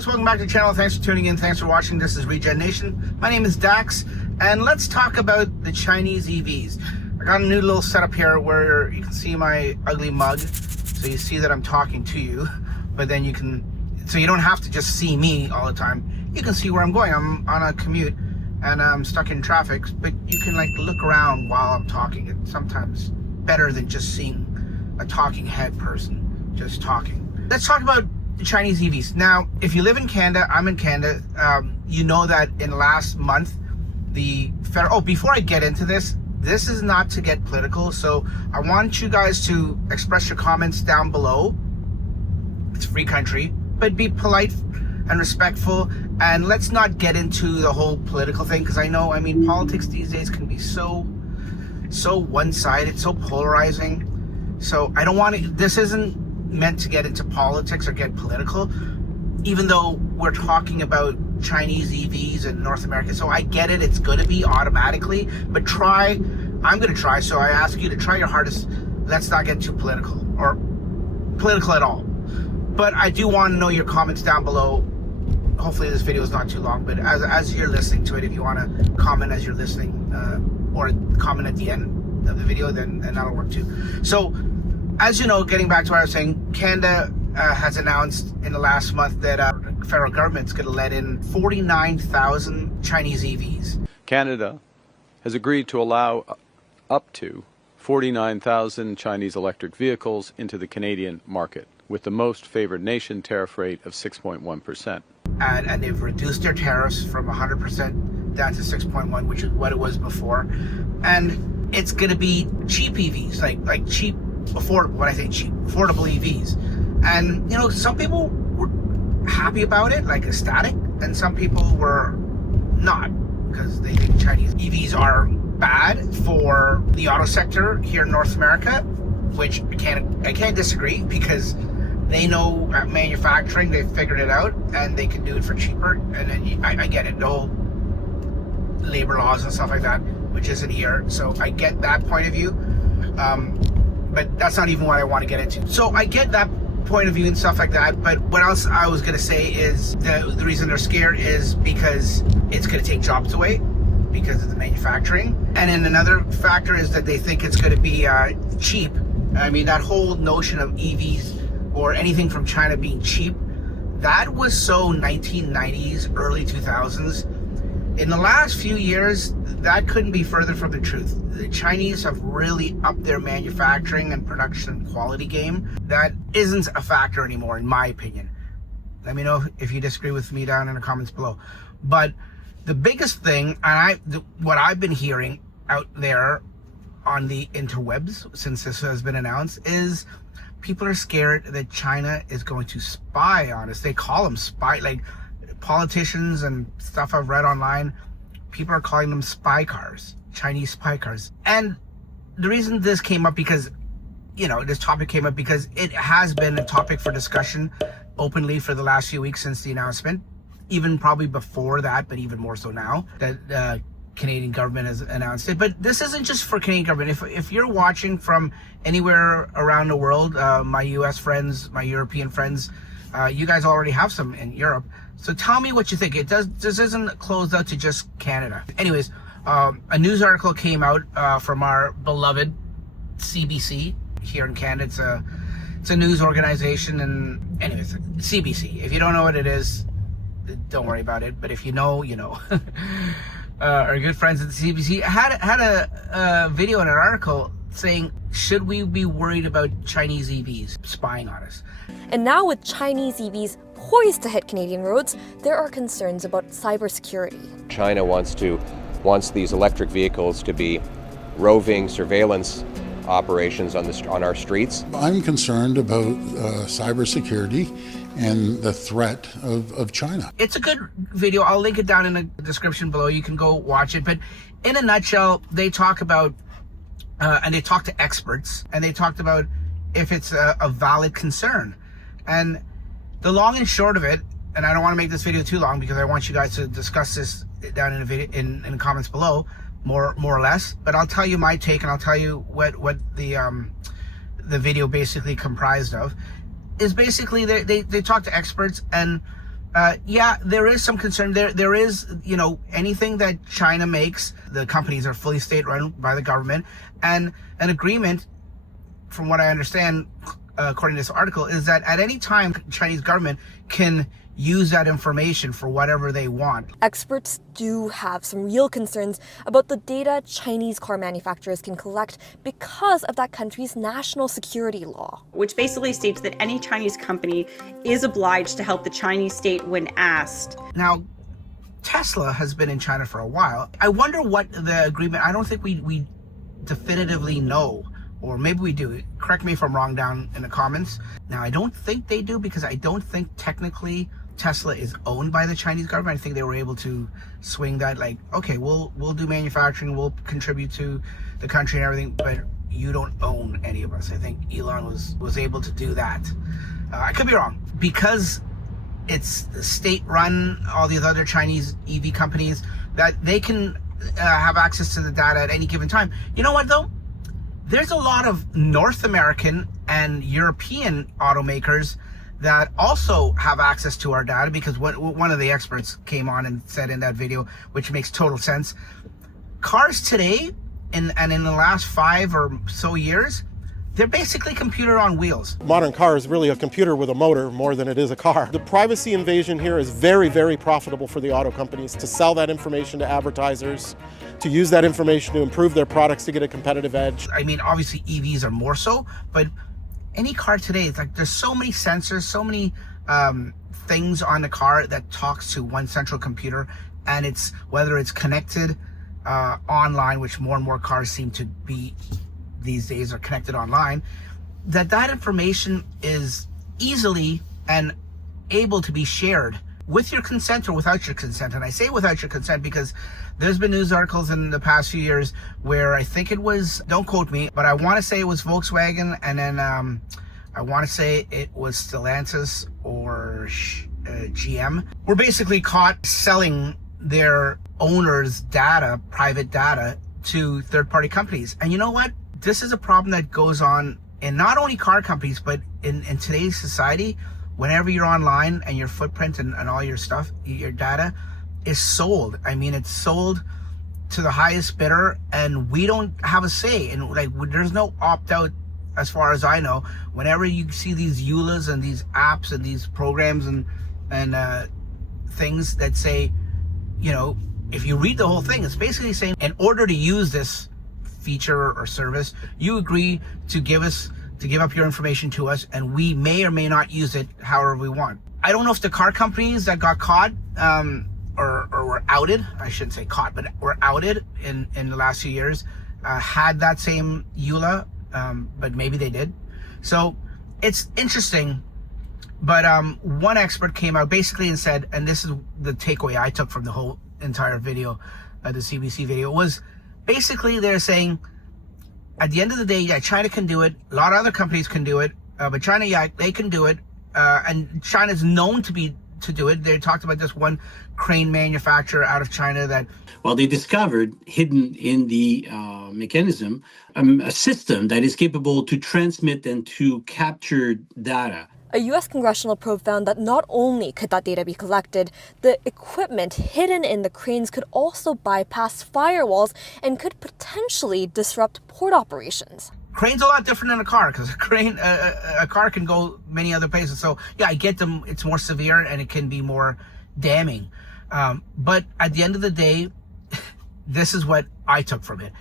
folks, welcome back to the channel. Thanks for tuning in. Thanks for watching. This is Regen Nation. My name is Dax, and let's talk about the Chinese EVs. I got a new little setup here where you can see my ugly mug, so you see that I'm talking to you, but then you don't have to just see me all the time. You can see where I'm going. I'm on a commute and I'm stuck in traffic, but you can like look around while I'm talking. It's sometimes better than just seeing a talking head person just talking. Let's talk about the Chinese EVs. Now, if you live in Canada, I'm in Canada, you know that in last month, before I get into this is not to get political, so I want you guys to express your comments down below. It's a free country, but be polite and respectful, and let's not get into the whole political thing, because I mean, politics these days can be so one-sided, so polarizing. So I don't want to, this isn't meant to get into politics or get political, even though we're talking about Chinese EVs in North America. So I get it, it's going to be automatically, but I'm going to try, so I ask you to try your hardest. Let's not get too political or political at all. But I do want to know your comments down below. Hopefully this video is not too long, but as you're listening to it, if you want to comment as you're listening, or comment at the end of the video, then that'll work too. So, as you know, getting back to what I was saying, Canada has announced in the last month that the federal government's going to let in 49,000 Chinese EVs. Canada has agreed to allow up to 49,000 Chinese electric vehicles into the Canadian market, with the most favored nation tariff rate of 6.1%. And they've reduced their tariffs from 100% down to 6.1, which is what it was before. And it's going to be cheap EVs, like cheap, affordable. When I say cheap, affordable EVs. And, you know, some people were happy about it, like ecstatic, and some people were not, because they think Chinese EVs are bad for the auto sector here in North America, which I can't disagree, because they know manufacturing, they figured it out, and they can do it for cheaper. And then I get it, no labor laws and stuff like that, which isn't here. So I get that point of view, but that's not even what I want to get into. So I get that point of view and stuff like that, but what else I was going to say is the reason they're scared is because it's going to take jobs away because of the manufacturing. And then another factor is that they think it's going to be cheap. I mean, that whole notion of EVs or anything from China being cheap, that was so 1990s, early 2000s. In the last few years, that couldn't be further from the truth. The Chinese have really upped their manufacturing and production quality game. That isn't a factor anymore, in my opinion. Let me know if you disagree with me down in the comments below. But the biggest thing, and what I've been hearing out there on the interwebs since this has been announced, is people are scared that China is going to spy on us. They call them spy, like politicians and stuff I've read online, people are calling them spy cars, Chinese spy cars. And the reason this came up, because, you know, this topic came up because it has been a topic for discussion openly for the last few weeks since the announcement, even probably before that, but even more so now that the Canadian government has announced it. But this isn't just for Canadian government. If you're watching from anywhere around the world, my US friends, my European friends, you guys already have some in Europe. So tell me what you think. This isn't closed out to just Canada. Anyways, a news article came out from our beloved CBC here in Canada. It's a news organization, and anyways, CBC. If you don't know what it is, don't worry about it. But if you know, you know. Our good friends at the CBC had a video and an article saying, should we be worried about Chinese EVs spying on us? And now with Chinese EVs poised to hit Canadian roads, there are concerns about cybersecurity. China wants these electric vehicles to be roving surveillance operations on our streets. I'm concerned about cybersecurity and the threat of China. It's a good video. I'll link it down in the description below. You can go watch it. But in a nutshell, they talk about, and they talk to experts, and they talked about if it's a valid concern. And the long and short of it, and I don't want to make this video too long because I want you guys to discuss this down in the video, in the comments below, more or less. But I'll tell you my take, and I'll tell you what the video basically comprised of. Is basically they talk to experts, and Yeah, there is some concern. There is, anything that China makes, the companies are fully state-run by the government, and an agreement, from what I understand, according to this article, is that at any time, Chinese government can use that information for whatever they want. Experts do have some real concerns about the data Chinese car manufacturers can collect because of that country's national security law, which basically states that any Chinese company is obliged to help the Chinese state when asked. Now, Tesla has been in China for a while. I wonder what the agreement, I don't think we definitively know, or maybe we do. Correct me if I'm wrong down in the comments. Now, I don't think they do, because I don't think technically Tesla is owned by the Chinese government. I think they were able to swing that, like, okay, we'll do manufacturing, we'll contribute to the country and everything, but you don't own any of us. I think Elon was able to do that. I could be wrong, because it's state-run, all these other Chinese EV companies, that they can have access to the data at any given time. You know what, though? There's a lot of North American and European automakers that also have access to our data, because one of the experts came on and said in that video, which makes total sense, cars today and in the last 5 or so years, they're basically computer on wheels. Modern car is really a computer with a motor more than it is a car. The privacy invasion here is very, very profitable for the auto companies to sell that information to advertisers, to use that information to improve their products to get a competitive edge. I mean, obviously EVs are more so, but any car today, it's like there's so many sensors, so many things on the car that talks to one central computer, and it's whether it's connected online, which more and more cars seem to be these days are connected online, that information is easily and able to be shared with your consent or without your consent. And I say without your consent because there's been news articles in the past few years where I think it was, don't quote me, but I want to say it was Volkswagen, and then I want to say it was Stellantis or GM, were basically caught selling their owners' data, private data, to third-party companies. And you know what? This is a problem that goes on in not only car companies, but in today's society. Whenever you're online and your footprint and all your stuff, your data is sold. I mean, it's sold to the highest bidder, and we don't have a say. And like, there's no opt-out as far as I know. Whenever you see these EULAs and these apps and these programs and things that say, if you read the whole thing, it's basically saying, in order to use this feature or service, you agree to give up your information to us, and we may or may not use it however we want. I don't know if the car companies that got caught or were outed, I shouldn't say caught, but were outed in the last few years, had that same EULA, but maybe they did. So it's interesting. But one expert came out basically and said, and this is the takeaway I took from the whole entire video, the CBC video, was basically they're saying, at the end of the day, yeah, China can do it. A lot of other companies can do it, but China, yeah, they can do it. And China's known to do it. They talked about this one crane manufacturer out of China that, well, they discovered hidden in the mechanism a system that is capable to transmit and to capture data. A U.S. congressional probe found that not only could that data be collected, the equipment hidden in the cranes could also bypass firewalls and could potentially disrupt port operations. Crane's a lot different than a car, because a car can go many other places. So yeah, I get them. It's more severe and it can be more damning. But at the end of the day, this is what I took from it.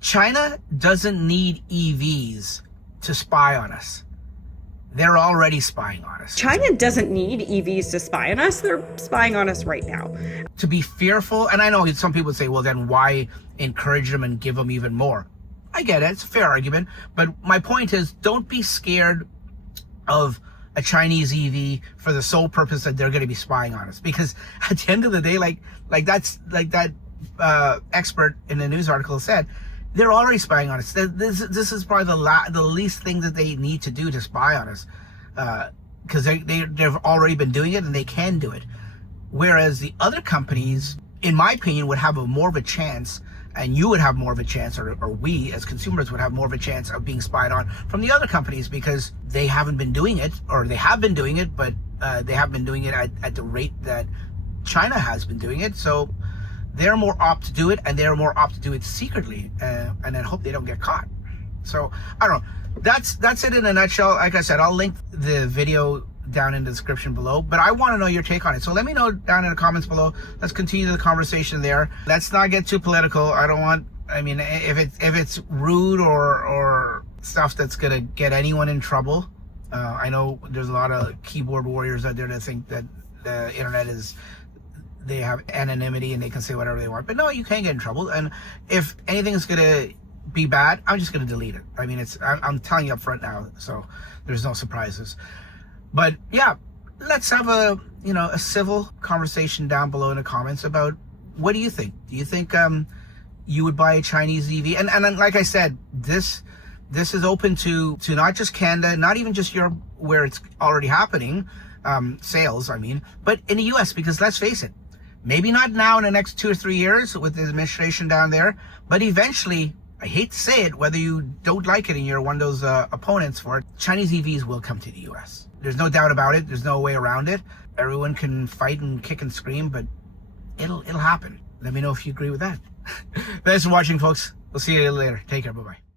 China doesn't need EVs to spy on us. They're already spying on us. China doesn't need EVs to spy on us. They're spying on us right now. To be fearful, and I know some people say, well, then why encourage them and give them even more? I get it. It's a fair argument. But my point is, don't be scared of a Chinese EV for the sole purpose that they're going to be spying on us. Because at the end of the day, like that expert in the news article said, they're already spying on us. This is probably the least thing that they need to do to spy on us, because they've already been doing it and they can do it. Whereas the other companies, in my opinion, would have more of a chance, and you would have more of a chance, or we as consumers would have more of a chance of being spied on from the other companies, because they haven't been doing it, or they have been doing it, but they haven't been doing it at the rate that China has been doing it. So they're more apt to do it, and they're more apt to do it secretly, and then hope they don't get caught. So I don't know. That's it in a nutshell. Like I said, I'll link the video down in the description below, but I want to know your take on it. So let me know down in the comments below. Let's continue the conversation there. Let's not get too political. I mean, if it's rude or stuff that's gonna get anyone in trouble, I know there's a lot of keyboard warriors out there that think that the internet they have anonymity and they can say whatever they want. But no, you can't get in trouble. And if anything is gonna be bad, I'm just gonna delete it. I mean, I'm telling you up front now, so there's no surprises. But yeah, let's have a civil conversation down below in the comments about what do you think? Do you think you would buy a Chinese EV? And like I said, this is open to not just Canada, not even just Europe where it's already happening, sales, I mean, but in the US, because let's face it, maybe not now in the next 2 or 3 years with the administration down there, but eventually, I hate to say it, whether you don't like it and you're one of those opponents for it, Chinese EVs will come to the US. There's no doubt about it. There's no way around it. Everyone can fight and kick and scream, but it'll happen. Let me know if you agree with that. Thanks for watching, folks. We'll see you later. Take care. Bye-bye.